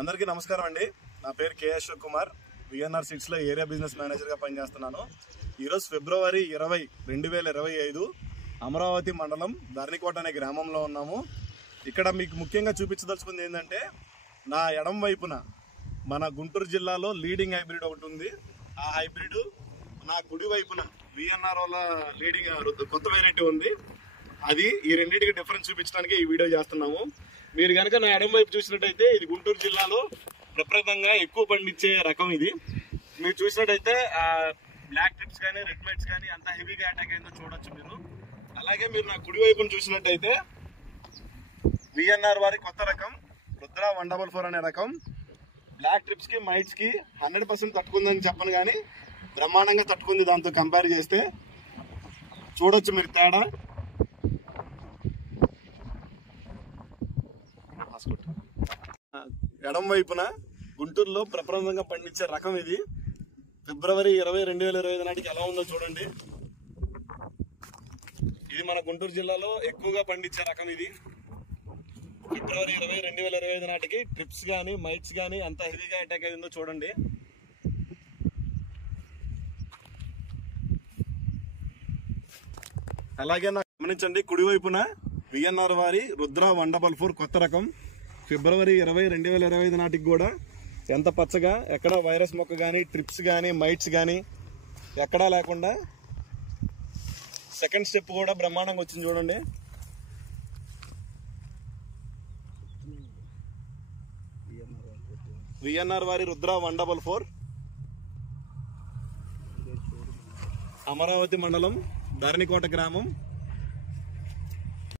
అందరికీ నమస్కారం అండి. నా పేరు కే అశోక్ కుమార్. విఎన్ఆర్ సీడ్స్ లో ఏరియా బిజినెస్ మేనేజర్ గా పనిచేస్తున్నాను. ఈరోజు ఫిబ్రవరి 20, 2025 అమరావతి మండలం ధరణికోట అనే గ్రామంలో ఉన్నాము. ఇక్కడ మీకు ముఖ్యంగా చూపించదలుచుకుంది ఏంటంటే, నా ఎడం వైపున మన గుంటూరు జిల్లాలో లీడింగ్ హైబ్రిడ్ ఒకటి ఉంది. ఆ హైబ్రిడ్ నా కుడి వైపున విఎన్ఆర్ వాళ్ళ లీడింగ్ కొత్త వెరైటీ ఉంది. అది ఈ రెండింటికి డిఫరెన్స్ చూపించడానికి ఈ వీడియో చేస్తున్నాము. మీరు కనుక నా ఎడం వైపు చూసినట్టయితే ఇది గుంటూరు జిల్లాలో ప్రప్రదంగా ఎక్కువ పండించే రకం. ఇది మీరు చూసినట్టయితే బ్లాక్ ట్రిప్స్ కానీ రెడ్ మైట్స్ కానీ అంత హెవీగా అటాక్ అయిందో చూడొచ్చు మీరు. అలాగే మీరు నా కుడి వైపును చూసినట్టయితే విఎన్ఆర్ వారి కొత్త రకం రుద్ర 144 అనే రకం బ్లాక్ ట్రిప్స్ కి మైట్స్ కి 100% తట్టుకుందని చెప్పను కానీ బ్రహ్మాండంగా తట్టుకుంది. దాంతో కంపేర్ చేస్తే చూడొచ్చు మీరు తేడా. ఎడం వైపున గుంటూరులో ప్రప్రదంగా పండించే రకం ఇది. ఫిబ్రవరి 20, 2025 నాటికి ఎలా ఉందో చూడండి. ఇది మన గుంటూరు జిల్లాలో ఎక్కువగా పండించే రకం ఇది. ఫిబ్రవరి 20, 2025 నాటికి ట్రిప్స్ కానీ మైట్స్ కానీ అంత హెవీగా అటాక్ అయిందో చూడండి. అలాగే నాకు గమనించండి, కుడివైపున విఎన్ఆర్ వారి రుద్ర 144 కొత్త రకం ఫిబ్రవరి 20, 2025 నాటికి కూడా ఎంత పచ్చగా, ఎక్కడ వైరస్ మొక్క కానీ ట్రిప్స్ కానీ మైట్స్ కానీ ఎక్కడా లేకుండా సెకండ్ స్టెప్ కూడా బ్రహ్మాండంగా వచ్చింది చూడండి. విఎన్ఆర్ వారి రుద్ర 144 అమరావతి మండలం ధరణికోట గ్రామం